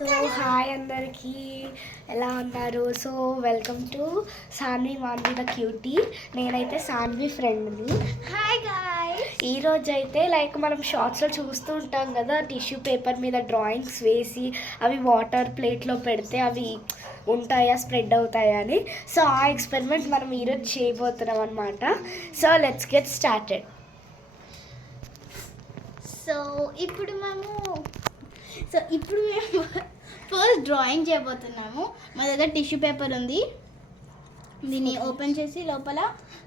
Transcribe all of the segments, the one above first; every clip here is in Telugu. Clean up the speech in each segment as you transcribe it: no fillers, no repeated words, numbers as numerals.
సో హాయ్ అందరికీ, ఎలా ఉన్నారు? So welcome to Sanvi Manvi the cutie. నేనైతే సాన్వి ఫ్రెండ్ని. Hi guys. ఈరోజు అయితే లైక్ మనం షార్ట్స్లో చూస్తూ ఉంటాం కదా, టిష్యూ పేపర్ మీద డ్రాయింగ్స్ వేసి అవి వాటర్ ప్లేట్లో పెడితే అవి ఉంటాయా, స్ప్రెడ్ అవుతాయా అని. సో ఆ ఎక్స్పెరిమెంట్ మనం ఈరోజు చేయబోతున్నాం అనమాట. So let's get started. So ఇప్పుడు మేము ఫస్ట్ డ్రాయింగ్ చేయబోతున్నాము. మా దగ్గర టిష్యూ పేపర్ ఉంది, దీన్ని ఓపెన్ చేసి లోపల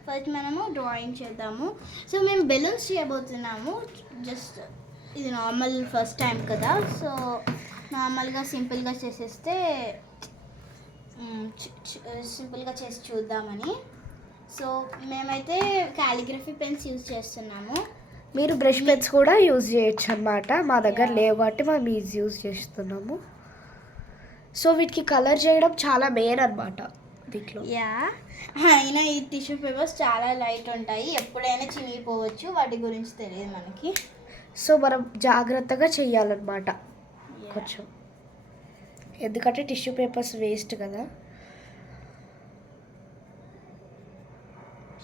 ఫస్ట్ మనము డ్రాయింగ్ చేద్దాము. సో మేము బెలూన్స్ చేయబోతున్నాము. జస్ట్ ఇది నార్మల్ ఫస్ట్ టైం కదా, సో నార్మల్గా సింపుల్గా చేసేస్తే సింపుల్గా చేసి చూద్దామని. సో మేమైతే కాలిగ్రఫీ పెన్స్ యూజ్ చేస్తున్నాము. మీరు బ్రష్ పెన్స్ కూడా యూజ్ చేయొచ్చు అనమాట. మా దగ్గర లేవు కాబట్టి మేము ఈజీ యూజ్ చేస్తున్నాము. సో వీటికి కలర్ చేయడం చాలా మెయిన్ అనమాట దీంట్లో. అయినా ఈ టిష్యూ పేపర్స్ చాలా లైట్ ఉంటాయి, ఎప్పుడైనా చినిగిపోవచ్చు, వాటి గురించి తెలియదు మనకి. సో మనం జాగ్రత్తగా చెయ్యాలన్నమాట కొంచెం, ఎందుకంటే టిష్యూ పేపర్స్ వేస్ట్ కదా.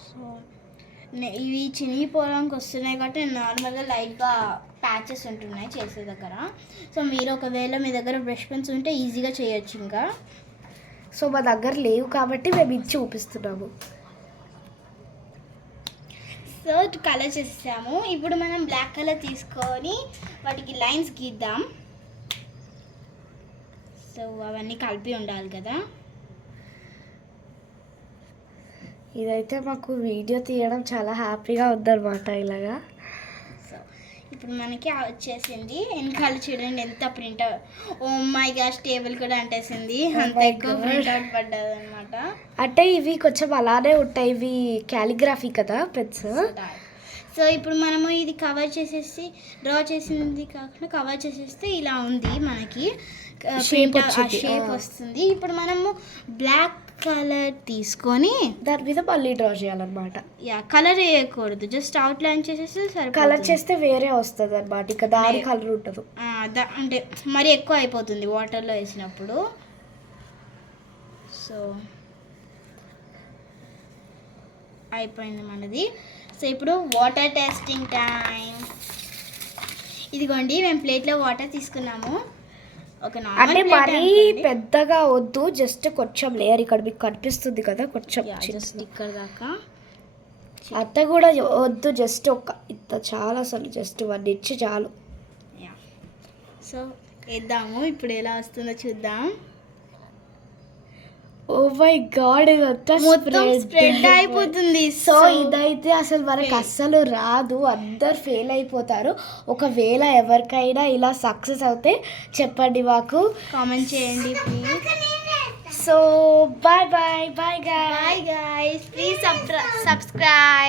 సో ఇవి చినిగిపోవడానికి వస్తున్నాయి కాబట్టి నార్మల్గా లైట్గా ప్యాచెస్ ఉంటున్నాయి చేసే దగ్గర. సో మీరు ఒకవేళ మీ దగ్గర బ్రష్ పెన్స్ ఉంటే ఈజీగా చేయొచ్చు ఇంకా. సో మా దగ్గర లేవు కాబట్టి మేము ఇది చూపిస్తున్నాము. సో కలర్ చేసాము. ఇప్పుడు మనం బ్లాక్ కలర్ తీసుకొని వాటికి లైన్స్ గీద్దాం. సో అవన్నీ కలిపి ఉండాలి కదా. ఇదైతే మాకు వీడియో తీయడం చాలా హ్యాపీగా ఉందన్నమాట ఇలాగా. సో ఇప్పుడు మనకి వచ్చేసింది. వెనకాల చూడండి ఎంత print, oh my gosh, table కూడా అంటేసింది, అంత ఎక్కువ ప్రింట్ అవుట్ పడ్డది అనమాట. అంటే ఇవి కొంచెం అలానే ఉంటాయి, ఇవి క్యాలిగ్రఫీ కదా పెన్స్. సో ఇప్పుడు మనము ఇది కవర్ చేసేసి, డ్రా చేసింది కాకుండా కవర్ చేసేస్తే ఇలా ఉంది మనకి షేప్ వస్తుంది. ఇప్పుడు మనము బ్లాక్ కలర్ తీసుకొని దాని మీద మళ్ళీ డ్రా చేయాలన్నమాట. కలర్ వేయకూడదు, జస్ట్ అవుట్ లైన్ చేసేస్తే సరే. కలర్ చేస్తే వేరే వస్తుంది అనమాట, ఇక దాని కలర్ ఉంటుంది. అంటే మరి ఎక్కువ అయిపోతుంది వాటర్లో వేసినప్పుడు. సో అయిపోయింది మనది. సో ఇప్పుడు వాటర్ టెస్టింగ్ టైం. ఇదిగోండి, మేము ప్లేట్లో వాటర్ తీసుకున్నాము. అంటే మరీ పెద్దగా వద్దు, జస్ట్ కొంచెం లేయర్, ఇక్కడ మీకు కనిపిస్తుంది కదా కొంచెం ఇక్కడ దాకా. అంత కూడా వద్దు, జస్ట్ ఒక ఇంత చాలా, అసలు జస్ట్ 1 ఇంచ్ చాలు. సో వేద్దాము, ఇప్పుడు ఎలా వస్తుందో చూద్దాం. ఓ మై గాడ్, ఇదంతా మొత్తం స్ప్రెడ్ అయిపోతుంది. సో ఇదైతే అసలు మనకు అస్సలు రాదు, అందరు ఫెయిల్ అయిపోతారు. ఒకవేళ ఎవరికైనా ఇలా సక్సెస్ అవుతే చెప్పండి, మాకు కామెంట్ చేయండి please. So bye bye bye guys, please subscribe.